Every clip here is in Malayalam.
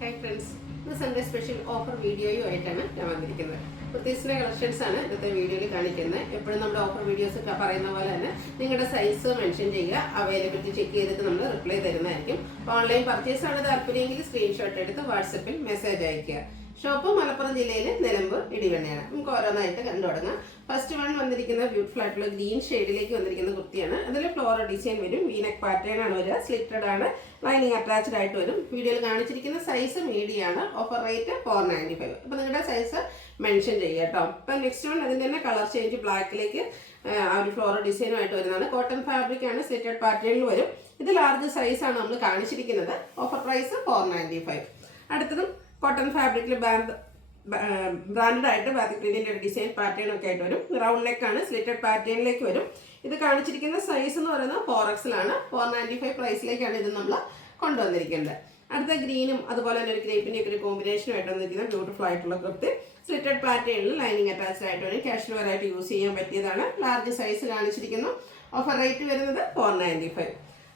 Hi friends, this is Sunday special offer video ആയിട്ടാണ് ഞാൻ വന്നിരിക്കുന്നത്. പ്രത്യേകിച്ച് കളക്ഷൻസ് ആണ് ഇന്നത്തെ വീഡിയോയിൽ കാണിക്കുന്നത്. എപ്പോഴും നമ്മുടെ ഓഫർ വീഡിയോസ് ഒക്കെ പറയുന്ന പോലെ തന്നെ നിങ്ങളുടെ സൈസ് മെൻഷൻ ചെയ്യുക, അവൈലബിലിറ്റി ചെക്ക് ചെയ്തിട്ട് നമ്മൾ റിപ്ലൈ തരുന്നതായിരിക്കും. അപ്പോൾ ഓൺലൈൻ പർച്ചേസ് ആണ് താല്പര്യമെങ്കിൽ സ്ക്രീൻഷോട്ട് എടുത്ത് വാട്സപ്പിൽ മെസ്സേജ് അയയ്ക്കുക. ഷോപ്പ് മലപ്പുറം ജില്ലയിൽ നിലമ്പൂർ ഇടിവണ്ണയാണ്. നമുക്ക് ഓരോന്നായിട്ട് കണ്ടു തുടങ്ങാം. ഫസ്റ്റ് വൺ വന്നിരിക്കുന്ന ബ്യൂട്ടിഫുൾ ആയിട്ടുള്ള ഗ്രീൻ ഷെയ്ഡിലേക്ക് വന്നിരിക്കുന്ന കുർത്തിയാണ്. അതിൽ ഫ്ലോറൽ ഡിസൈൻ വരും, വീനക് പാറ്റേൺ ആണ് വരിക, സ്ലിറ്റഡ് ആണ്, ലൈനിങ് അറ്റാച്ച്ഡ് ആയിട്ട് വരും. വീഡിയോയിൽ കാണിച്ചിരിക്കുന്ന സൈസ് മീഡിയം ആണ്. Offer rate 495. അപ്പോൾ നിങ്ങളുടെ സൈസ് മെൻഷൻ ചെയ്യുക കേട്ടോ. അപ്പം നെക്സ്റ്റ് വൺ അതിൻ്റെ തന്നെ കളർ ചേഞ്ച് ബ്ലാക്കിലേക്ക് ആ ഒരു ഫ്ലോറൽ ഡിസൈനുമായിട്ട് വരുന്നതാണ്. കോട്ടൺ ഫാബ്രിക് ആണ്, സ്ലിറ്റഡ് പാറ്റേണിൽ വരും. ഇത് ലാർജ് സൈസാണ് നമ്മൾ കാണിച്ചിരിക്കുന്നത്. Offer price 495. അടുത്തതും കോട്ടൺ ഫാബ്രിക്കിൽ ബ്രാൻഡഡ് ആയിട്ട് ബാത്തിക് പ്രിന്റിന്റെ ഒരു ഡിസൈൻ പാറ്റേൺ ഒക്കെ ആയിട്ട് വരും. റൗണ്ട് നെക്ക് ആണ്, സ്ലിറ്റഡ് പാറ്റേണിലേക്ക് വരും. ഇത് കാണിച്ചിരിക്കുന്ന സൈസ് എന്ന് പറയുന്നത് 4XL ആണ്. 495 പ്രൈസിലേക്കാണ് ഇത് നമ്മൾ കൊണ്ടുവന്നിരിക്കുന്നത്. അടുത്ത ഗ്രീനും അതുപോലെ തന്നെ ഒരു ഗ്രേപ്പിന്റെ ഒക്കെ ഒരു കോമ്പിനേഷനും ആയിട്ട് വന്നിരിക്കുന്ന ബ്യൂട്ടിഫുൾ ആയിട്ടുള്ള കുർത്തി, സ്ലിറ്റഡ് പാറ്റേണിൽ ലൈനിങ് അറ്റാച്ച്ഡ് ആയിട്ട് വരും. കാഷ്വൽ വെയർ ആയിട്ട് യൂസ് ചെയ്യാൻ പറ്റിയതാണ്. ലാർജ് സൈസ് കാണിച്ചിരിക്കുന്നു. ഓഫർ റേറ്റ് വരുന്നത് 495.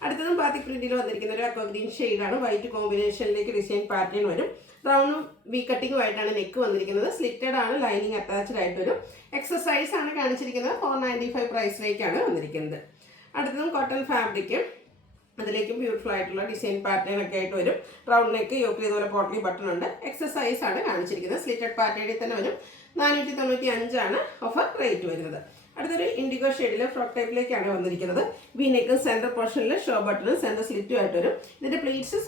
അടുത്തതും ബാത്തിക് പ്രിന്റിൽ വന്നിരിക്കുന്ന ഒരു അക്വ ഗ്രീൻ ഷെയ്ഡാണ്. വൈറ്റ് കോമ്പിനേഷനിലേക്ക് ഡിസൈൻ പാറ്റേൺ വരും. റൗണ്ടും വി കട്ടിങ്ങും ആയിട്ടാണ് നെക്ക് വന്നിരിക്കുന്നത്. സ്ലിറ്റഡ് ആണ്, ലൈനിങ് അറ്റാച്ച്ഡ് ആയിട്ട് വരും. എക്സസൈസ് ആണ് കാണിച്ചിരിക്കുന്നത്. 495 പ്രൈസിലേക്കാണ് വന്നിരിക്കുന്നത്. അടുത്തതും കോട്ടൺ ഫാബ്രിക്, അതിലേക്കും ബ്യൂട്ടിഫുൾ ആയിട്ടുള്ള ഡിസൈൻ പാറ്റേൺ ഒക്കെ ആയിട്ട് വരും. റൗണ്ട് നെക്ക്, യോക്കിൽ ഇതുപോലെ പോട്ട്ലി ബട്ടൺ ഉണ്ട്. എക്സസൈസ് ആണ് കാണിച്ചിരിക്കുന്നത്. സ്ലിറ്റഡ് പാറ്റേണിൽ തന്നെ വരും. 495 ആണ് ഓഫർ റേറ്റ് വരുന്നത്. അടുത്തൊരു ഇൻഡിഗോ ഷെയ്ഡിൽ ഫ്രോക്ക് ടൈപ്പിലേക്കാണ് വന്നിരിക്കുന്നത്. വി നെക്കും സെൻറ്റർ പോർഷനിൽ ഷോ ബട്ടണും സെൻറ്റർ സ്ലിറ്റും ആയിട്ട് വരും. ഇതിൻ്റെ പ്ലീറ്റ്സ്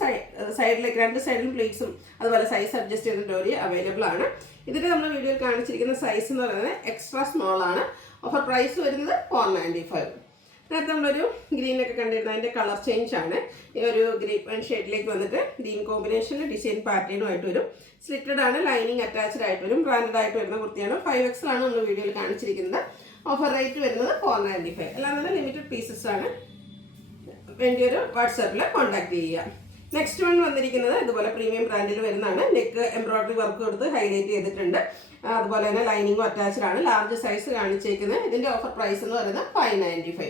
സൈഡിലേക്ക് രണ്ട് സൈഡിലും പ്ലീറ്റ്സും അതുപോലെ സൈസ് അഡ്ജസ്റ്റ് ചെയ്ത ഡോറി അവൈലബിൾ ആണ്. ഇതിൻ്റെ നമ്മൾ വീഡിയോയിൽ കാണിച്ചിരിക്കുന്ന സൈസ് എന്ന് പറയുന്നത് എക്സ്ട്രാ സ്മോൾ ആണ്. ഓഫർ പ്രൈസ് വരുന്നത് 495. നേരത്തെ നമ്മളൊരു ഗ്രീനൊക്കെ കണ്ടിരുന്നത് അതിൻ്റെ കളർ ചേഞ്ച് ആണ്. ഈ ഒരു ഗ്രീൻ ഷെയ്ഡിലേക്ക് വന്നിട്ട് ഗ്രീൻ കോമ്പിനേഷനിൽ ഡിസൈൻ പാറ്റേണും ആയിട്ട് വരും. സ്ലിറ്റഡ് ആണ്, ലൈനിങ് അറ്റാച്ച്ഡ് ആയിട്ട് വരും. ബ്രാൻഡഡ് ആയിട്ട് വരുന്ന കുർത്തിയാണ്. 5XL ആണ് നമ്മൾ വീഡിയോയിൽ കാണിച്ചിരിക്കുന്നത്. ഓഫർ റേറ്റ് വരുന്നത് 495. എല്ലാം തന്നെ ലിമിറ്റഡ് പീസസ് ആണ്. വേണ്ടിയൊരു വാട്സാപ്പിൽ കോൺടാക്ട് ചെയ്യുക. നെക്സ്റ്റ് വൺ വന്നിരിക്കുന്നത് ഇതുപോലെ പ്രീമിയം ബ്രാൻഡിൽ വരുന്നതാണ്. നെക്ക് എംബ്രോയിഡറി വർക്ക് കൊടുത്ത് ഹൈലൈറ്റ് ചെയ്തിട്ടുണ്ട്. അതുപോലെ തന്നെ ലൈനിങ്ങും അറ്റാച്ച്ഡ് ആണ്. ലാർജ് സൈസ് കാണിച്ചേക്കുന്നത്. ഇതിൻ്റെ ഓഫർ പ്രൈസ് എന്ന് പറയുന്നത് 595.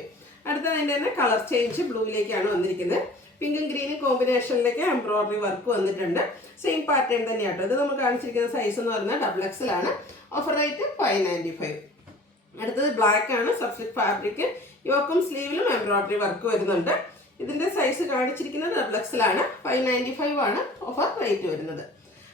അടുത്ത അതിൻ്റെ തന്നെ കളർ ചേഞ്ച് ബ്ലൂയിലേക്കാണ് വന്നിരിക്കുന്നത്. പിങ്കും ഗ്രീനും കോമ്പിനേഷനിലേക്ക് എംബ്രോയിഡറി വർക്ക് വന്നിട്ടുണ്ട്. സെയിം പാറ്റേൺ തന്നെയാട്ടോ. ഇത് നമ്മൾ കാണിച്ചിരിക്കുന്ന സൈസ് എന്ന് പറയുന്നത് XXL ആണ്. Offer rate 595. അടുത്തത് ബ്ലാക്ക് ആണ്, സബ്സ്റ്റിറ്റ് ഫാബ്രിക്, യോക്കും സ്ലീവിലും എംബ്രോയിഡറി വർക്ക് വരുന്നുണ്ട്. ഇതിൻ്റെ സൈസ് കാണിച്ചിരിക്കുന്നത് XXL ആണ്. 595 ആണ് ഓഫർ റേറ്റ് വരുന്നത്.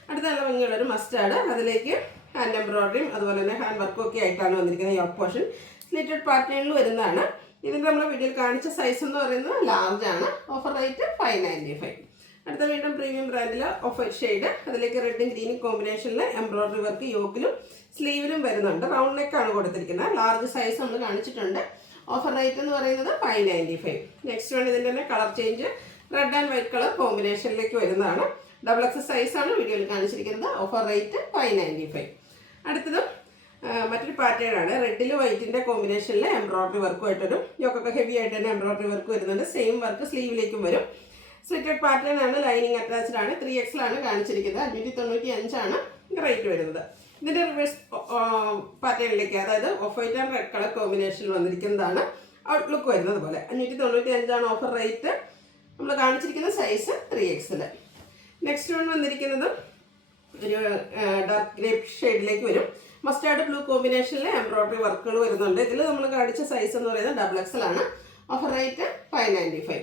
അടുത്ത നല്ല ഭംഗിയുള്ളൊരു മസ്റ്റാർഡ്, അതിലേക്ക് ഹാൻഡ് എംബ്രോയിഡറിയും അതുപോലെ തന്നെ ഹാൻഡ് വർക്കും ഒക്കെ ആയിട്ടാണ് വന്നിരിക്കുന്നത്. യോക്ക് പോർഷൻ സ്ലിറ്റഡ് പാറ്റേണിൽ വരുന്നതാണ്. ഇതിൻ്റെ നമ്മൾ വീഡിയോയിൽ കാണിച്ച സൈസ് എന്ന് പറയുന്നത് ലാർജ് ആണ്. Offer rate 595. അടുത്ത വീണ്ടും പ്രീമിയം ബ്രാൻഡിൽ ഓഫ് വൈറ്റ് ഷെയ്ഡ്, അതിലേക്ക് റെഡും ഗ്രീനും കോമ്പിനേഷനിൽ എംബ്രോയിഡറി വർക്ക് യോക്കിലും സ്ലീവിലും വരുന്നുണ്ട്. റൗണ്ട് നെക്കാണ് കൊടുത്തിരിക്കുന്നത്. ലാർജ് സൈസ് നമ്മൾ കാണിച്ചിട്ടുണ്ട്. ഓഫർ റേറ്റ് എന്ന് പറയുന്നത് 595. നെക്സ്റ്റ് വൺ ഇതിൻ്റെ തന്നെ colour change red and white colour കോമ്പിനേഷനിലേക്ക് വരുന്നതാണ്. XXL സൈസാണ് വീഡിയോയിൽ കാണിച്ചിരിക്കുന്നത്. Offer rate 595. അടുത്തതും മറ്റൊരു പാറ്റേൺ ആണ്. റെഡിൽ വൈറ്റിൻ്റെ കോമ്പിനേഷനിൽ എംബ്രോയിഡറി വർക്കുമായിട്ട് വരും. യോക്കൊക്കെ ഹെവി ആയിട്ട് തന്നെ എംബ്രോയിഡറി വർക്ക് വരുന്നുണ്ട്. സെയിം വർക്ക് സ്ലീവിലേക്കും വരും. സ്ലിറ്റഡ് പാറ്റേൺ ആണ്, ലൈനിങ് അറ്റാച്ച്ഡ് ആണ്. 3XL ആണ് കാണിച്ചിരിക്കുന്നത്. 595 ആണ് റേറ്റ് വരുന്നത്. ഇതിൻ്റെ റിവേഴ്സ് പാറ്റേണിലേക്ക്, അതായത് off white and red colour കോമ്പിനേഷനിൽ വന്നിരിക്കുന്നതാണ് ഔട്ട്ലുക്ക് വരുന്നത് പോലെ. 595 ആണ് ഓഫർ റേറ്റ്. നമ്മൾ കാണിച്ചിരിക്കുന്ന സൈസ് 3XL. നെക്സ്റ്റ് വൺ വന്നിരിക്കുന്നത് ഒരു ഡാർക്ക് ഗ്രേപ്പ് ഷെയ്ഡിലേക്ക് വരും. മസ്റ്റാർഡ് ബ്ലൂ കോമ്പിനേഷനിൽ എംബ്രോയിഡറി വർക്കുകൾ വരുന്നുണ്ട്. ഇതിൽ നമ്മൾ കാണിച്ച സൈസ് എന്ന് പറയുന്നത് XXL ആണ്. Offer rate 595.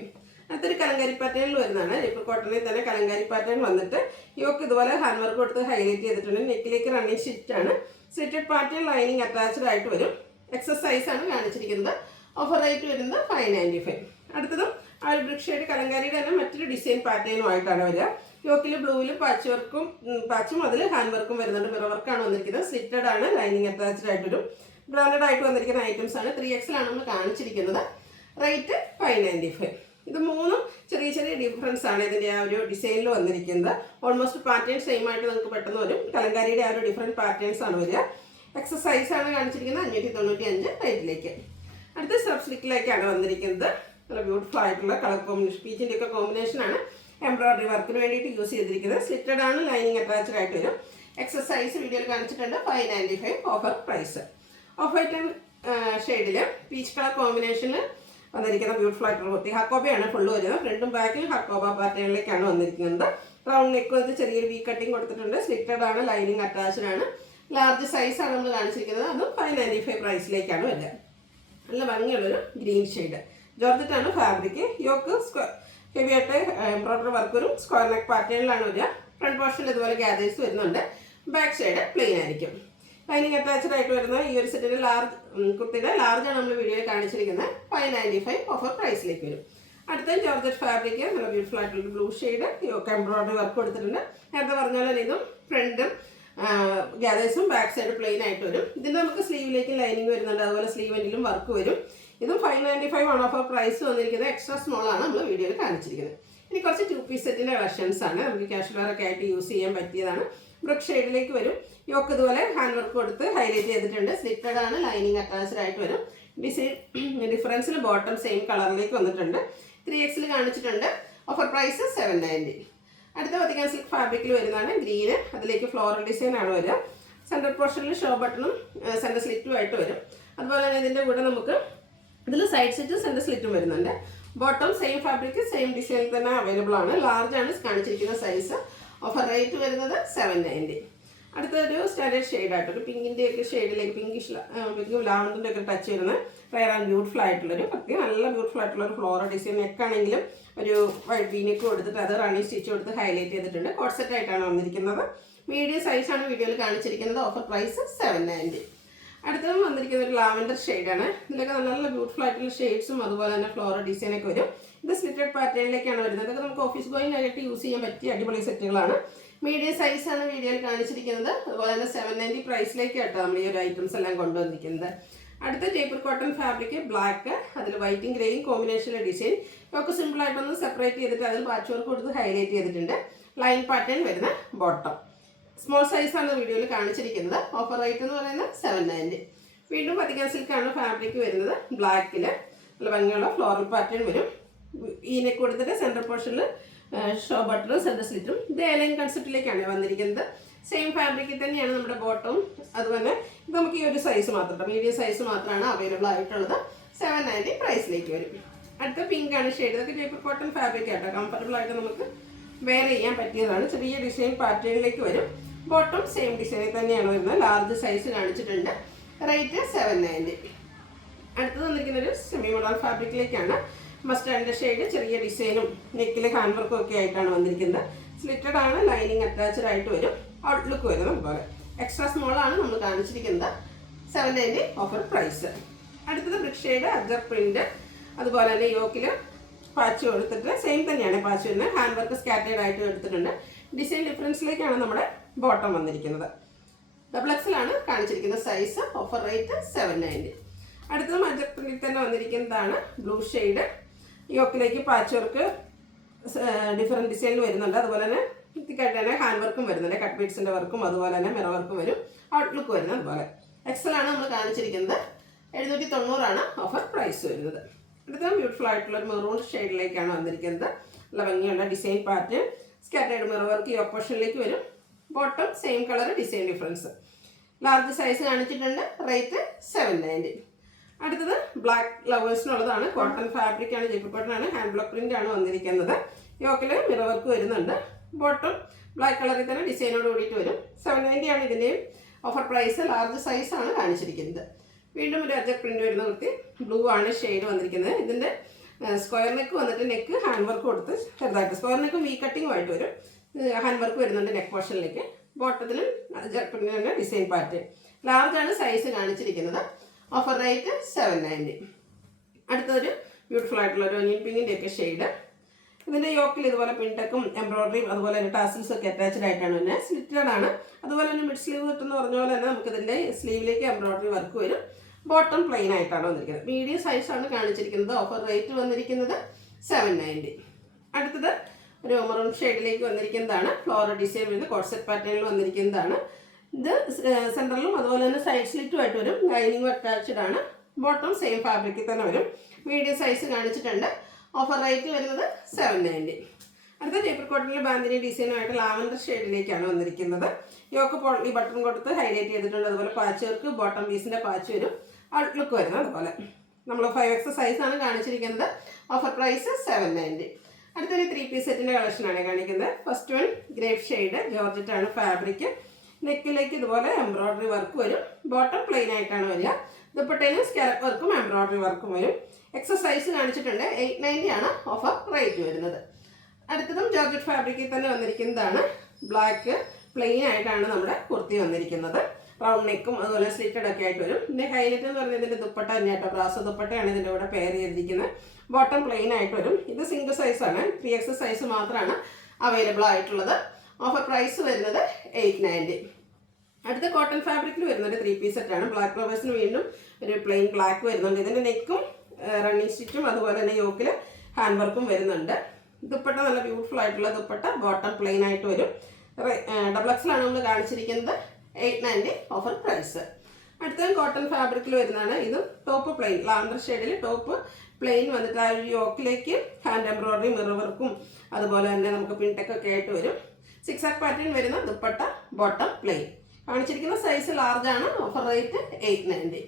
അടുത്തൊരു കലങ്കാരി പാറ്റേണിൽ വരുന്നതാണ്. ഇപ്പോൾ കോട്ടണിൽ തന്നെ കലങ്കാരി പാറ്റേൺ വന്നിട്ട് യോക്ക് ഇതുപോലെ ഹാൻഡ് വർക്ക് കൊടുത്ത് ഹൈലൈറ്റ് ചെയ്തിട്ടുണ്ട്. നെക്കിലേക്ക് റണ്ണിങ് സ്റ്റിച്ച് ആണ്. സ്ലിറ്റഡ് പാറ്റേൺ ലൈനിങ് അറ്റാച്ച്ഡ് ആയിട്ട് വരും. XXL ആണ് കാണിച്ചിരിക്കുന്നത്. ഓഫർ റേറ്റ് വരുന്നത് 595. അടുത്തതും ആ ഒരു ബ്രിക്ക് ഷെയ്ഡ് കലങ്കാരിയുടെ തന്നെ മറ്റൊരു ഡിസൈൻ പാറ്റേണുമായിട്ടാണ് വരിക. യോക്കിൽ ബ്ലൂവിലും പാച്ചും അതിൽ ഹാൻഡ് വർക്കും വരുന്നുണ്ട്. മിറർ വർക്കാണ് വന്നിരിക്കുന്നത്. സ്ലിറ്റഡ് ആണ്, ലൈനിങ് അറ്റാച്ച്ഡ് ആയിട്ട് വരും. ബ്രാൻഡഡ് ആയിട്ട് വന്നിരിക്കുന്ന ഐറ്റംസ് ആണ്. 3XL ആണ് നമ്മൾ കാണിച്ചിരിക്കുന്നത്. റേറ്റ് 595. ഇത് മൂന്നും ചെറിയ ചെറിയ ഡിഫറൻസ് ആണ് ഇതിൻ്റെ ആ ഒരു ഡിസൈനിൽ വന്നിരിക്കുന്നത്. ഓൾമോസ്റ്റ് പാറ്റേൺ സെയിം ആയിട്ട് നമുക്ക് പെട്ടെന്ന് വരും. കലങ്കാരിയുടെ ആ ഒരു ഡിഫറെൻറ്റ് പാറ്റേൺസ് ആണ് വരിക. XXL ആണ് കാണിച്ചിരിക്കുന്നത്. 595 റേറ്റിലേക്ക്. അടുത്ത സബ് സ്ലിക്കിലേക്കാണ് വന്നിരിക്കുന്നത്. നല്ല ബ്യൂട്ടിഫുൾ ആയിട്ടുള്ള കളർ കോമ്പിനേഷൻ, പീച്ചിൻ്റെ ഒക്കെ കോമ്പിനേഷനാണ് എംബ്രോയിഡറി വർക്കിന് വേണ്ടിയിട്ട് യൂസ് ചെയ്തിരിക്കുന്നത്. സ്ലിറ്റഡ് ആണ്, ലൈനിങ് അറ്റാച്ച്ഡ് ആയിട്ട് വരും. XXL വീഡിയോയിൽ കാണിച്ചിട്ടുണ്ട്. 595 ഓഫർ പ്രൈസ്. ഓഫ് വൈറ്റ് ഷെയ്ഡിൽ പീച്ച് കളർ കോമ്പിനേഷനിൽ വന്നിരിക്കുന്ന ബ്യൂട്ടിഫുൾ ആയിട്ടുള്ള കുർത്തി. ഹക്കോബയാണ് ഫുള്ള് വരുന്നത്. ഫ്രണ്ടും ബാക്കിലും ഹക്കോബ പാറ്റേണിലേക്കാണ് വന്നിരിക്കുന്നത്. റൗണ്ട് നെക്ക് വന്നിട്ട് ചെറിയൊരു വി കട്ടിങ് കൊടുത്തിട്ടുണ്ട്. സ്ലിറ്റഡ് ആണ്, ലൈനിങ് അറ്റാച്ച്ഡ് ആണ്. ലാർജ് സൈസാണ് നമ്മൾ കാണിച്ചിരിക്കുന്നത്. അതും 595 പ്രൈസിലേക്കാണ് വരിക. നല്ല ഭംഗിയുള്ളൊരു ഗ്രീൻ ഷെയ്ഡ് ജോർജറ്റാണ് ഫാബ്രിക്. യോക്ക് ഹെവി ആയിട്ട് എംബ്രോയിഡറി വർക്ക് വരും. സ്ക്വയർ നെക്ക് പാറ്റേണിലാണ് വരിക. ഫ്രണ്ട് പോർഷനിൽ ഇതുപോലെ ഗ്യാദേഴ്സ് വരുന്നുണ്ട്. ബാക്ക് സൈഡ് പ്ലെയിൻ ആയിരിക്കും. ലൈനിങ് അറ്റാച്ച്ഡ് ആയിട്ട് വരുന്ന ഈ ഒരു സെറ്റിന്റെ കുർത്തിയുടെ ലാർജാണ് നമ്മൾ വീഡിയോയിൽ കാണിച്ചിരിക്കുന്നത്. 595 ഓഫർ പ്രൈസിലേക്ക് വരും. അടുത്ത ജോർജറ്റ് ഫാബ്രിക് നല്ല ബ്യൂട്ടിഫുൾ ആയിട്ടുള്ള blue shade. Yoke embroidery work കൊടുത്തിട്ടുണ്ട്. നേരത്തെ പറഞ്ഞ പോലെ ഇതും ഫ്രണ്ടും ഗ്യാദേഴ്സും ബാക്ക് സൈഡ് പ്ലെയിൻ ആയിട്ട് വരും. ഇതിന് നമുക്ക് സ്ലീവിലേക്ക് ലൈനിങ് വരുന്നുണ്ട്. അതുപോലെ സ്ലീവ് എൻഡിലും വർക്ക് വരും. ഇതും 595 ആണ് ഓഫർ പ്രൈസ് വന്നിരിക്കുന്നത്. എക്സ്ട്രാ സ്മോൾ ആണ് നമ്മൾ വീഡിയോയിൽ കാണിച്ചിരിക്കുന്നത്. ഇനി കുറച്ച് 2 പീസ് സെറ്റിന്റെ കളക്ഷൻസ് ആണ്. നമുക്ക് ക്യാഷ് വെയർ ഒക്കെ ആയിട്ട് യൂസ് ചെയ്യാൻ പറ്റിയതാണ്. ബ്രക്ക് ഷെയ്ഡിലേക്ക് വരും. യോക്ക് ഇതുപോലെ ഹാൻഡ് വർക്ക് കൊടുത്ത് ഹൈലൈറ്റ് ചെയ്തിട്ടുണ്ട്. സ്ലിറ്റഡ് ആണ്, ലൈനിങ് അറ്റാച്ച്ഡ് ആയിട്ട് വരും. ഡിഫറൻസിൽ ബോട്ടം സെയിം കളറിലേക്ക് വന്നിട്ടുണ്ട്. 3X കാണിച്ചിട്ടുണ്ട്. Offer price 790. അടുത്ത വത്തിക്കാൻ സിൽക്ക് ഫാബ്രിക്കിൽ വരുന്നതാണ് ഗ്രീന്. അതിലേക്ക് ഫ്ലോറൽ ഡിസൈൻ ആണ് വരിക. സെൻറ്റർ പോർഷനിൽ ഷോ ബട്ടണും സെൻറ്റർ സ്ലിറ്റും ആയിട്ട് വരും. അതുപോലെ തന്നെ ഇതിൻ്റെ കൂടെ നമുക്ക് ഇതിൽ സൈഡ് സ്ലിറ്റും സെൻറ്റർ സ്ലിറ്റും വരുന്നുണ്ട്. ബോട്ടം സെയിം ഫാബ്രിക് സെയിം ഡിസൈനിൽ തന്നെ അവൈലബിൾ ആണ്. ലാർജ് ആണ് കാണിച്ചിരിക്കുന്ന സൈസ്. ഓഫർ റേറ്റ് വരുന്നത് 790. അടുത്തൊരു സ്റ്റാൻഡേർഡ് ഷെയ്ഡായിട്ട് ഒരു പിങ്കിൻ്റെ ഒക്കെ ഷെയ്ഡിലേക്ക് പിങ്കും ലാവണ്ടറിൻ്റെ ഒക്കെ ടച്ച് വരുന്ന റയർ ആൻഡ് ബ്യൂട്ടിഫുൾ ആയിട്ടുള്ളൊരു നല്ല ബ്യൂട്ടിഫുൾ ആയിട്ടുള്ളൊരു ഫ്ലോറൽ ഡിസൈൻ. നെക്കാണെങ്കിലും ഒരു വൈറ്റ് വീനക്ക് കൊടുത്തിട്ട് അത് റണ്ണി സ്റ്റിച്ച് കൊടുത്ത് ഹൈലൈറ്റ് ചെയ്തിട്ടുണ്ട്. കോട്ട് സെറ്റ് ആയിട്ടാണ് വന്നിരിക്കുന്നത്. മീഡിയം സൈസാണ് വീഡിയോയിൽ കാണിച്ചിരിക്കുന്നത്. Offer price 790. അടുത്തതും വന്നിരിക്കുന്ന ഒരു ലാവൻഡർ ഷെയ്ഡാണ്. ഇതിലൊക്കെ നല്ല ബ്യൂട്ടിഫുൾ ആയിട്ടുള്ള ഷെയ്ഡ്സും അതുപോലെ തന്നെ ഫ്ലോറൽ ഡിസൈനൊക്കെ വരും. ഇത് സ്ലിറ്റഡ് പാറ്റേണിലേക്കാണ് വരുന്നത്. ഇതൊക്കെ നമുക്ക് ഓഫീസ് ഗോയിങ് ആയിട്ട് യൂസ് ചെയ്യാൻ പറ്റിയ അടിപൊളി സെറ്റുകളാണ്. മീഡിയം സൈസാണ് വീഡിയോയിൽ കാണിച്ചിരിക്കുന്നത്. അതുപോലെ തന്നെ 790 പ്രൈസിലേക്ക് കേട്ടോ നമ്മൾ ഈ ഒരു ഐറ്റംസ് എല്ലാം കൊണ്ടുവന്നിരിക്കുന്നത്. അടുത്ത ടേപ്പർ കോട്ടൺ ഫാബ്രിക് ബ്ലാക്ക്, അതിൽ വൈറ്റും ഗ്രേയും കോമ്പിനേഷനിലെ ഡിസൈൻ ഒക്കെ സിമ്പിൾ ആയിട്ടൊന്ന് സെപ്പറേറ്റ് ചെയ്തിട്ട് അതിൽ പാച്ച് വർക്ക് കൊടുത്ത് ഹൈലൈറ്റ് ചെയ്തിട്ടുണ്ട്. ലൈൻ പാറ്റേൺ വരുന്ന ബോട്ടം സ്മോൾ സൈസാണ് വീഡിയോയിൽ കാണിച്ചിരിക്കുന്നത്. ഓഫർ റേറ്റ് എന്ന് പറയുന്നത് 790. വീണ്ടും വത്തിക്കാൻ സിൽക്കാണ് ഫാബ്രിക് വരുന്നത്. ബ്ലാക്കിൽ നല്ല ഭംഗിയുള്ള ഫ്ലോറൽ പാറ്റേൺ വരും. ഈ നെക്ക് കൊടുത്തിട്ട് സെൻറ്റർ പോർഷനിൽ ഷോ ബട്ടറും സെൻറ്റർ സ്ലിറ്റും. ഇത് എലൈൻ കൺസെപ്റ്റിലേക്കാണ് വന്നിരിക്കുന്നത്. സെയിം ഫാബ്രിക്കിൽ തന്നെയാണ് നമ്മുടെ ബോട്ടവും. അതുപോലെ ഇത് നമുക്ക് ഈ ഒരു സൈസ് മാത്രം മീഡിയം സൈസ് മാത്രമാണ് അവൈലബിൾ ആയിട്ടുള്ളത്. 790 പ്രൈസിലേക്ക് വരും. അടുത്ത പിങ്ക് ആണ് ഷെയ്ഡ്. ഇതൊക്കെ ടേപ്പർ കോട്ടൺ ഫാബ്രിക് ആട്ടോ. കംഫർട്ടബിൾ ആയിട്ട് നമുക്ക് വെയർ ചെയ്യാൻ പറ്റിയതാണ്. ചെറിയ ഡിസൈൻ പാറ്റേണിലേക്ക് വരും. ബോട്ടം സെയിം ഡിസൈനിൽ തന്നെയാണ് വരുന്നത്. ലാർജ് സൈസ് കാണിച്ചിട്ടുണ്ട്. റേറ്റ് 790. അടുത്തത് വന്നിരിക്കുന്നൊരു സെമി മോഡൽ ഫാബ്രിക്കിലേക്കാണ്. മസ്റ്റാർഡിൻ്റെ ഷെയ്ഡ് ചെറിയ ഡിസൈനും നെക്കിൽ ഹാൻഡ് വർക്കും ഒക്കെ ആയിട്ടാണ് വന്നിരിക്കുന്നത്. സ്ലിറ്റഡ് ആണ്, ലൈനിങ് അറ്റാച്ച്ഡ് ആയിട്ട് വരും. ഔട്ട്ലുക്ക് വരുന്നത് അതുപോലെ എക്സ്ട്രാ സ്മോൾ ആണ് നമ്മൾ കാണിച്ചിരിക്കുന്നത്. 790 ഓഫർ പ്രൈസ്. അടുത്തത് ബ്രിക്ക് ഷെയ്ഡ് അജർ പ്രിന്റ്. അതുപോലെ തന്നെ യോക്കിൽ പാച്ച് കൊടുത്തിട്ട് സെയിം തന്നെയാണ് പാച്ച് വരുന്നത്. ഹാൻഡ് വർക്ക് സ്കാറ്റേഡ് ആയിട്ട് എടുത്തിട്ടുണ്ട്. ഡിസൈൻ ഡിഫറൻസിലേക്കാണ് നമ്മുടെ ബോട്ടം വന്നിരിക്കുന്നത്. XXL ആണ് കാണിച്ചിരിക്കുന്ന സൈസ്. Offer rate 790. അടുത്തത് അജർ പ്രിന്റിൽ തന്നെ വന്നിരിക്കുന്നതാണ് ബ്ലൂ ഷെയ്ഡ്. യോക്കിലേക്ക് പാച്ച് വർക്ക് ഡിഫറെൻറ്റ് ഡിസൈനിൽ വരുന്നുണ്ട്. അതുപോലെ തന്നെ തിക്കായിട്ട് തന്നെ ഹാൻഡ് വർക്കും വരുന്നുണ്ട്. കട്ട് ബീഡ്സിൻ്റെ വർക്കും അതുപോലെ തന്നെ മിറർ വർക്കും വരും. ഔട്ട്ലുക്ക് വരുന്നത് അതുപോലെ XL ആണ് നമ്മൾ കാണിച്ചിരിക്കുന്നത്. 790 ആണ് ഓഫർ പ്രൈസ് വരുന്നത്. അടുത്ത ബ്യൂട്ടിഫുൾ ആയിട്ടുള്ള ഒരു മെറൂൺ ഷെയ്ഡിലേക്കാണ് വന്നിരിക്കുന്നത്. നല്ല ഭംഗിയുള്ള design pattern scattered mirror work ഈ ഓപ്പോഷനിലേക്ക് വരും. Bottom same colour, design difference. Large size കാണിച്ചിട്ടുണ്ട്. റേറ്റ് 790. അടുത്തത് ബ്ലാക്ക് ലവേഴ്സിനുള്ളതാണ്. കോട്ടൺ ഫാബ്രിക് ആണ്, ജയ്പൂർ കോട്ടൺ ആണ്. ഹാൻഡ് ബ്ലോക്ക് പ്രിന്റ് ആണ് വന്നിരിക്കുന്നത്. യോക്കിൽ മിറർ വർക്ക് വരുന്നുണ്ട്. ബോട്ടം ബ്ലാക്ക് കളറിൽ തന്നെ ഡിസൈനോട് കൂടിയിട്ട് വരും. 790 ആണ് ഇതിൻ്റെയും ഓഫർ പ്രൈസ്. ലാർജ് സൈസ് ആണ് കാണിച്ചിരിക്കുന്നത്. വീണ്ടും ഒരു അജർ പ്രിന്റ് വരുന്ന കുർത്തി. ബ്ലൂ ആണ് ഷെയ്ഡ് വന്നിരിക്കുന്നത്. ഇതിൻ്റെ സ്ക്വയർ നെക്ക് വന്നിട്ട് നെക്ക് ഹാൻഡ് വർക്ക് കൊടുത്ത് ചെറുതായിട്ട് സ്ക്വയർ നെക്കും വി കട്ടിങ്ങും ആയിട്ട് വരും. ഹാൻഡ് വർക്ക് വരുന്നുണ്ട് നെക്ക് പോർഷനിലേക്ക്. ബോട്ടത്തിലും അജർ പ്രിന്റ് തന്നെ ഡിസൈൻ പാറ്റേൺ. ലാർജ് ആണ് സൈസ് കാണിച്ചിരിക്കുന്നത്. Offer rate 790. അടുത്തൊരു ബ്യൂട്ടിഫുൾ ആയിട്ടുള്ള ഒരു ഒനിയൻ പിങ്കിൻ്റെ ഒക്കെ ഷെയ്ഡ്. ഇതിൻ്റെ യോക്കിൽ ഇതുപോലെ പിൻടക്കും എംബ്രോയിഡറിയും അതുപോലെ തന്നെ ടാസിൽസ് ഒക്കെ അറ്റാച്ച്ഡ് ആയിട്ടാണ് തന്നെ. സ്ലിറ്റഡ് ആണ്. അതുപോലെ തന്നെ മിഡ് സ്ലീവ് കിട്ടുന്ന പറഞ്ഞ പോലെ തന്നെ നമുക്കിതിൻ്റെ സ്ലീവിലേക്ക് എംബ്രോയിഡറി വർക്ക് വരും. ബോട്ടം പ്ലെയിൻ ആയിട്ടാണ് വന്നിരിക്കുന്നത്. മീഡിയം സൈസാണ് കാണിച്ചിരിക്കുന്നത്. ഓഫർ റേറ്റ് വന്നിരിക്കുന്നത് 790. അടുത്തത് ഒരു മെറൂൺ ഷെയ്ഡിലേക്ക് വന്നിരിക്കുന്നതാണ്. ഫ്ലോറൽ ഡിസൈൻ വരുന്നത് കോട്ട് സെറ്റ് പാറ്റേണിൽ വന്നിരിക്കുന്നതാണ്. ഇത് സെൻറ്ററിലും അതുപോലെ തന്നെ സൈഡ് സ്ലിറ്റും ആയിട്ട് വരും. ലൈനിങ്ങും അറ്റാച്ച്ഡ് ആണ്. ബോട്ടം സെയിം ഫാബ്രിക്കിൽ തന്നെ വരും. മീഡിയം സൈസ് കാണിച്ചിട്ടുണ്ട്. ഓഫർ റേറ്റ് വരുന്നത് 790. അടുത്ത ടേപ്പർ കോട്ടണിൽ ബാന്തിനി ഡിസൈനുമായിട്ട് ലാവൻഡർ ഷെയ്ഡിലേക്കാണ് വന്നിരിക്കുന്നത്. യോക്ക് ഈ ബട്ടൺ കൊടുത്ത് ഹൈലൈറ്റ് ചെയ്തിട്ടുണ്ട്. അതുപോലെ പാച്ച് വർക്ക് ബോട്ടം പീസിൻ്റെ പാച്ച് വരും. ഔട്ട്ലുക്ക് വരുന്നത് അതുപോലെ നമ്മൾ 5X സൈസാണ് കാണിച്ചിരിക്കുന്നത്. Offer price 790. അടുത്തൊരു 3-piece സെറ്റിൻ്റെ കളക്ഷനാണ് കാണിക്കുന്നത്. First one grape shade georgette ആണ് ഫാബ്രിക്. നെക്കിലേക്ക് ഇതുപോലെ എംബ്രോയിഡറി വർക്ക് വരും. ബോട്ടം പ്ലെയിൻ ആയിട്ടാണ് വരിക. ദുപ്പട്ടയിലും സ്കാലപ്പ് വർക്കും എംബ്രോയിഡറി വർക്കും വരും. എക്സസൈസ് കാണിച്ചിട്ടുണ്ട്. 890 ആണ് ഓഫർ റേറ്റ് വരുന്നത്. അടുത്തതും ജോർജറ്റ് ഫാബ്രിക്കിൽ തന്നെ വന്നിരിക്കുന്നതാണ്. ബ്ലാക്ക് പ്ലെയിൻ ആയിട്ടാണ് നമ്മുടെ കുർത്തി വന്നിരിക്കുന്നത്. റൗണ്ട് നെക്കും അതുപോലെ സ്ലിറ്റഡ് ഒക്കെ ആയിട്ട് വരും. ഇതിൻ്റെ ഹൈലൈറ്റ് എന്ന് പറയുന്നത് ഇതിൻ്റെ ദുപ്പട്ട തന്നെയാട്ടോ. ബ്രാസോ ദുപ്പട്ടയാണ് ഇതിൻ്റെ കൂടെ പെയർ ചെയ്തിരിക്കുന്നത്. ബോട്ടം പ്ലെയിൻ ആയിട്ട് വരും. ഇത് സിംഗിൾ സൈസാണ്. 3X സൈസ് മാത്രമാണ് അവൈലബിൾ ആയിട്ടുള്ളത്. ഓഫർ പ്രൈസ് വരുന്നത് 890. അടുത്ത കോട്ടൺ ഫാബ്രിക്കിൽ വരുന്നത് 3-piece സെറ്റാണ്. ബ്ലാക്ക് ഫ്ലവേഴ്സിന് വീണ്ടും ഒരു പ്ലെയിൻ ബ്ലാക്ക് വരുന്നുണ്ട്. ഇതിൻ്റെ നെക്കും റണ്ണിങ് സ്റ്റിച്ചും അതുപോലെ തന്നെ യോക്കിൽ ഹാൻഡ് വർക്കും വരുന്നുണ്ട്. ദുപ്പട്ട നല്ല ബ്യൂട്ടിഫുൾ ആയിട്ടുള്ള ദുപ്പട്ട. ബോട്ടം പ്ലെയിൻ ആയിട്ട് വരും. XXL നമ്മൾ കാണിച്ചിരിക്കുന്നത്. 890 ഓഫർ പ്രൈസ്. അടുത്തത് കോട്ടൺ ഫാബ്രിക്കിൽ വരുന്നതാണ്. ഇതും ടോപ്പ് പ്ലെയിൻ ലാവൻഡർ ഷെയ്ഡിൽ ടോപ്പ് പ്ലെയിൻ വന്നിട്ട് ആ ഒരു യോക്കിലേക്ക് ഹാൻഡ് എംബ്രോയിഡറി മിറർ വർക്കും അതുപോലെ തന്നെ നമുക്ക് പിൻടെക്കൊക്കെ ആയിട്ട് വരും. 6 പാറ്റേൺ വരുന്ന ദുപ്പട്ട. Bottom plain. കാണിച്ചിരിക്കുന്ന സൈസ് ലാർജ് ആണ്. Offer rate 890.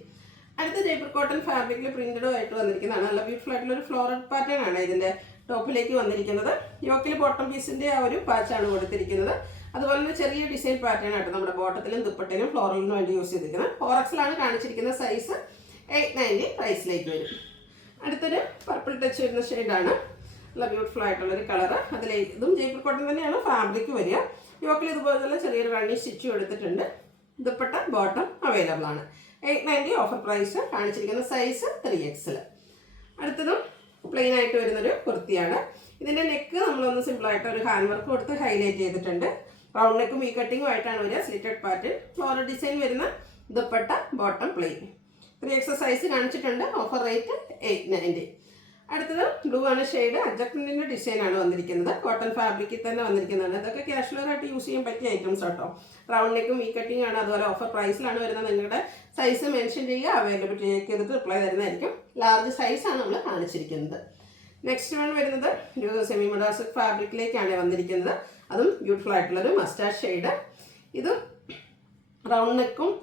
അടുത്ത ജയ്പൂർ കോട്ടൺ ഫാബ്രിക്കിൽ പ്രിന്റഡും ആയിട്ട് വന്നിരിക്കുന്നതാണ്. നല്ല ബ്യൂട്ടിഫുൾ ആയിട്ടുള്ള ഒരു ഫ്ലോറൽ പാറ്റേൺ ആണ് ഇതിൻ്റെ ടോപ്പിലേക്ക് വന്നിരിക്കുന്നത്. യോക്കിൽ ബോട്ടം പീസിൻ്റെ ആ ഒരു പാച്ചാണ് കൊടുത്തിരിക്കുന്നത്. അതുപോലെ തന്നെ ചെറിയ ഡിസൈൻ പാറ്റേൺ ആയിട്ട് നമ്മുടെ ബോട്ടത്തിലും ദുപ്പട്ടയിലും ഫ്ലോറലിനും വേണ്ടി യൂസ് ചെയ്തിരിക്കുന്നത്. 4XL ആണ് കാണിച്ചിരിക്കുന്ന സൈസ്. 890 പ്രൈസിലേക്ക് വരും. അടുത്തൊരു പർപ്പിൾ ടച്ച് വരുന്ന ഷെയ്ഡാണ്. നല്ല ബ്യൂട്ടിഫുൾ ആയിട്ടുള്ളൊരു കളറ്. അതിലേക്ക് ഇതും ജയ്പൂർ കോട്ടൺ തന്നെയാണ് ഫാബ്രിക് വരിക. യോക്കിൽ ഇതുപോലെ ചെറിയൊരു റണ്ണി സ്റ്റിച്ചും എടുത്തിട്ടുണ്ട്. ദുപ്പട്ട ബോട്ടം അവൈലബിൾ ആണ്. 890 ഓഫർ പ്രൈസ്. കാണിച്ചിരിക്കുന്ന സൈസ് 3XL. അടുത്തതും പ്ലെയിൻ ആയിട്ട് വരുന്നൊരു കുർത്തിയാണ്. ഇതിൻ്റെ നെക്ക് നമ്മളൊന്ന് സിമ്പിളായിട്ട് ഒരു ഹാൻഡ് വർക്ക് കൊടുത്ത് ഹൈലൈറ്റ് ചെയ്തിട്ടുണ്ട്. റൗണ്ട് നെക്കും വി കട്ടിങ്ങും ആയിട്ടാണ് വരിക. സ്ലിറ്റഡ് പാറ്റേൺ ഫ്ലോറൽ ഡിസൈൻ വരുന്ന dupatta. Bottom plain. 3XL size കാണിച്ചിട്ടുണ്ട്. Offer rate 890. അടുത്തത് ബ്ലൂ ആണ് ഷെയ്ഡ്. അജക്റ്റിൻ്റെ ഡിസൈനാണ് വന്നിരിക്കുന്നത്. കോട്ടൺ ഫാബ്രിക്കിൽ തന്നെ വന്നിരിക്കുന്നതാണ്. ഇതൊക്കെ കാഷ്വലറായിട്ട് യൂസ് ചെയ്യാൻ പറ്റിയ ഐറ്റംസ് കേട്ടോ. റൗണ്ട് നെക്കും വി കട്ടിങ് ആണ്. അതുപോലെ ഓഫർ പ്രൈസിലാണ് വരുന്നത്. നിങ്ങളുടെ സൈസ് മെൻഷൻ ചെയ്യുക. അവൈലബിലിറ്റി ചെക്ക് ചെയ്തിട്ട് റിപ്ലൈ തരുന്നതായിരിക്കും. ലാർജ് സൈസാണ് നമ്മൾ കാണിച്ചിരിക്കുന്നത്. നെക്സ്റ്റ് വൺ വരുന്നത് ഒരു സെമി മൊഡാസിക് ഫാബ്രിക്കിലേക്കാണ് വന്നിരിക്കുന്നത്. അതും ബ്യൂട്ടിഫുൾ ആയിട്ടുള്ളൊരു മസ്റ്റാർഡ് ഷെയ്ഡ്. ഇതും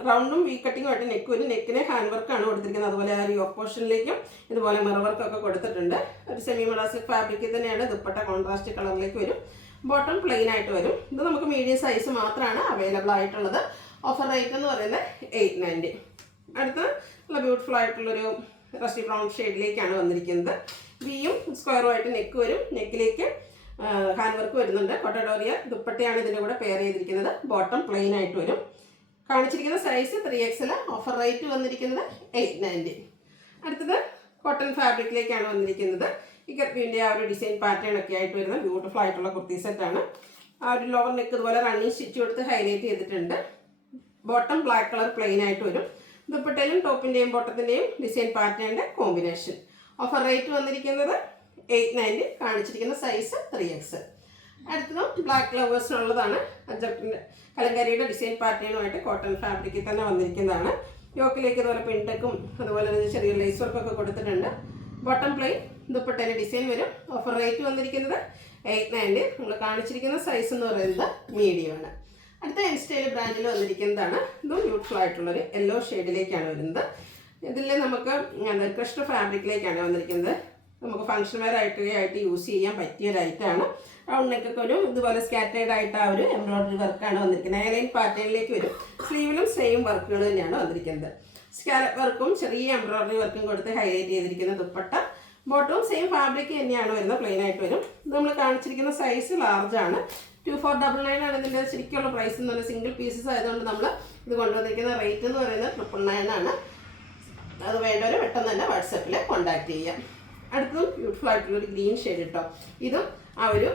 റൗണ്ടും വി കട്ടിങ്ങും ആയിട്ട് നെക്ക് വരും. നെക്കിന് ഹാൻഡ് വർക്കാണ് കൊടുത്തിരിക്കുന്നത്. അതുപോലെ ആ ഒരു യോക്ക് പോർഷനിലേക്കും ഇതുപോലെ മിറർ വർക്കൊക്കെ കൊടുത്തിട്ടുണ്ട്. ഒരു സെമി മൊഡാസിക് ഫാബ്രിക്കിൽ തന്നെയാണ്. ദുപ്പട്ട കോൺട്രാസ്റ്റ് കളറിലേക്ക് വരും. ബോട്ടം പ്ലെയിൻ ആയിട്ട് വരും. ഇത് നമുക്ക് മീഡിയം സൈസ് മാത്രമാണ് അവൈലബിൾ ആയിട്ടുള്ളത്. ഓഫർ റേറ്റ് എന്ന് പറയുന്നത് 890. അടുത്ത നല്ല ബ്യൂട്ടിഫുൾ ആയിട്ടുള്ളൊരു റസ്റ്റി ബ്രൗൺ ഷെയ്ഡിലേക്കാണ് വന്നിരിക്കുന്നത്. വിയും സ്ക്വയറും ആയിട്ട് നെക്ക് വരും. നെക്കിലേക്ക് ഹാൻഡ് വർക്ക് വരുന്നുണ്ട്. കൊട്ടഡോറിയ ദുപ്പട്ടയാണ് ഇതിൻ്റെ കൂടെ പെയർ ചെയ്തിരിക്കുന്നത്. ബോട്ടം പ്ലെയിൻ ആയിട്ട് വരും. കാണിച്ചിരിക്കുന്ന സൈസ് 3XL. ഓഫർ റേറ്റ് വന്നിരിക്കുന്നത് 890. അടുത്തത് കോട്ടൺ ഫാബ്രിക്കിലേക്കാണ് വന്നിരിക്കുന്നത്. ഈ കർവിൻ്റെ ആ ഒരു ഡിസൈൻ പാറ്റേൺ ഒക്കെ ആയിട്ട് വരുന്ന ബ്യൂട്ടിഫുൾ ആയിട്ടുള്ള കുർത്തി സെറ്റാണ്. ആ ഒരു ലോവർ നെക്ക് ഇതുപോലെ റണ്ണിങ് സ്റ്റിച്ച് കൊടുത്ത് ഹൈലൈറ്റ് ചെയ്തിട്ടുണ്ട്. ബോട്ടം ബ്ലാക്ക് കളർ പ്ലെയിൻ ആയിട്ട് വരും. ദുപ്പട്ടയിലും ടോപ്പിൻ്റെയും ബോട്ടത്തിൻ്റെയും ഡിസൈൻ പാറ്റേണിൻ്റെ കോമ്പിനേഷൻ. ഓഫർ റേറ്റ് വന്നിരിക്കുന്നത് 890. കാണിച്ചിരിക്കുന്ന സൈസ് 3XL. അടുത്തതും ബ്ലാക്ക് ലവേഴ്സിനുള്ളതാണ്. അജക്റ്റിൻ്റെ കലങ്കാരിയുടെ ഡിസൈൻ പാറ്റേണുമായിട്ട് കോട്ടൺ ഫാബ്രിക്കിൽ തന്നെ വന്നിരിക്കുന്നതാണ്. യോക്കിലേക്ക് ഇതുപോലെ പിൻടെക്കും അതുപോലെ തന്നെ ചെറിയ ലേസ് വർക്കൊക്കെ കൊടുത്തിട്ടുണ്ട്. Bottom plain. ദുപ്പട്ടയിലെ ഡിസൈൻ വരും. ഓഫർ റേറ്റ് വന്നിരിക്കുന്നത് 890. നമ്മൾ കാണിച്ചിരിക്കുന്ന സൈസ് എന്ന് പറയുന്നത് മീഡിയം ആണ്. അടുത്ത എൻസ്റ്റൈൽ ബ്രാൻഡിൽ വന്നിരിക്കുന്നതാണ്. ഇതും ബ്യൂട്ടിഫുൾ ആയിട്ടുള്ളൊരു യെല്ലോ ഷെയ്ഡിലേക്കാണ് വരുന്നത്. ഇതിൽ നമുക്ക് ക്രഷ്ഡ് ഫാബ്രിക്കിലേക്കാണ് വന്നിരിക്കുന്നത്. നമുക്ക് ഫംഗ്ഷൻ വെയർ ആയിട്ട് യൂസ് ചെയ്യാൻ പറ്റിയ ഒരു ഐറ്റമാണ്. റൗണ്ട് നെക്കൊക്കെ ഒരു ഇതുപോലെ സ്കാറ്റേഡ് ആയിട്ട് ആ ഒരു എംബ്രോയിഡറി വർക്കാണ് വന്നിരിക്കുന്നത്. എയർലൈൻ പാറ്റേണിലേക്ക് വരും. സ്ലീവിലും സെയിം വർക്കുകൾ തന്നെയാണ് വന്നിരിക്കുന്നത്. സ്കാലപ്പ് വർക്കും ചെറിയ എംബ്രോയിഡറി വർക്കും കൊടുത്ത് ഹൈലൈറ്റ് ചെയ്തിരിക്കുന്ന ദുപ്പട്ട. ബോട്ടവും സെയിം ഫാബ്രിക് തന്നെയാണ് വരുന്നത്. പ്ലെയിൻ ആയിട്ട് വരും. ഇത് നമ്മൾ കാണിച്ചിരിക്കുന്ന സൈസ് ലാർജ് ആണ്. 2499 ആണ് ഇതിൻ്റെ ശരിക്കുള്ള പ്രൈസ് എന്ന് പറഞ്ഞാൽ സിംഗിൾ പീസസ് ആയതുകൊണ്ട് നമ്മൾ ഇത് കൊണ്ടുവന്നിരിക്കുന്ന റേറ്റ് എന്ന് പറയുന്നത് 999 ആണ്. അത് വേണ്ടവർ പെട്ടെന്ന് തന്നെ വാട്സാപ്പിൽ കോൺടാക്ട് ചെയ്യാം. അടുത്തതും ബ്യൂട്ടിഫുൾ ആയിട്ടുള്ളൊരു ഗ്രീൻ ഷെയ്ഡ് കേട്ടോ. ഇതും ആ ഒരു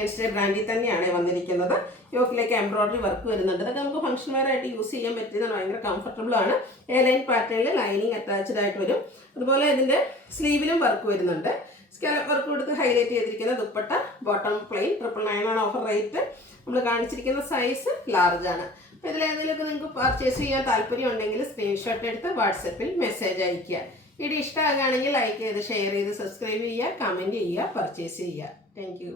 എൻസ്റ്റൈൽ ബ്രാൻഡിൽ തന്നെയാണ് വന്നിരിക്കുന്നത്. യോക്കിലേക്ക് എംബ്രോയിഡറി വർക്ക് വരുന്നുണ്ട്. അതൊക്കെ നമുക്ക് ഫംഗ്ഷൻ വെയർ ആയിട്ട് യൂസ് ചെയ്യാൻ പറ്റിയതാണ്. ഭയങ്കര കംഫർട്ടബിൾ ആണ്. എയർലൈൻ പാറ്റേണിൽ ലൈനിങ് അറ്റാച്ച്ഡ് ആയിട്ട് വരും. അതുപോലെ ഇതിൻ്റെ സ്ലീവിലും വർക്ക് വരുന്നുണ്ട്. സ്കാലപ്പ് വർക്ക് കൊടുത്ത് ഹൈലൈറ്റ് ചെയ്തിരിക്കുന്ന ദുപ്പട്ട. Bottom plain. 999 ആണ് ഓഫർ റേറ്റ്. നമ്മൾ കാണിച്ചിരിക്കുന്ന സൈസ് ലാർജ് ആണ്. അപ്പോൾ ഇതിലേതെങ്കിലുമൊക്കെ നിങ്ങൾക്ക് പർച്ചേസ് ചെയ്യാൻ താല്പര്യം ഉണ്ടെങ്കിൽ സ്ക്രീൻഷോട്ട് എടുത്ത് വാട്സപ്പിൽ മെസ്സേജ് അയയ്ക്കുക. വീഡിയോ ഇഷ്ടമാകുകയാണെങ്കിൽ ലൈക്ക് ചെയ്ത് ഷെയർ ചെയ്ത് സബ്സ്ക്രൈബ് ചെയ്യുക, കമൻറ്റ് ചെയ്യുക, പർച്ചേസ് ചെയ്യുക. Thank you.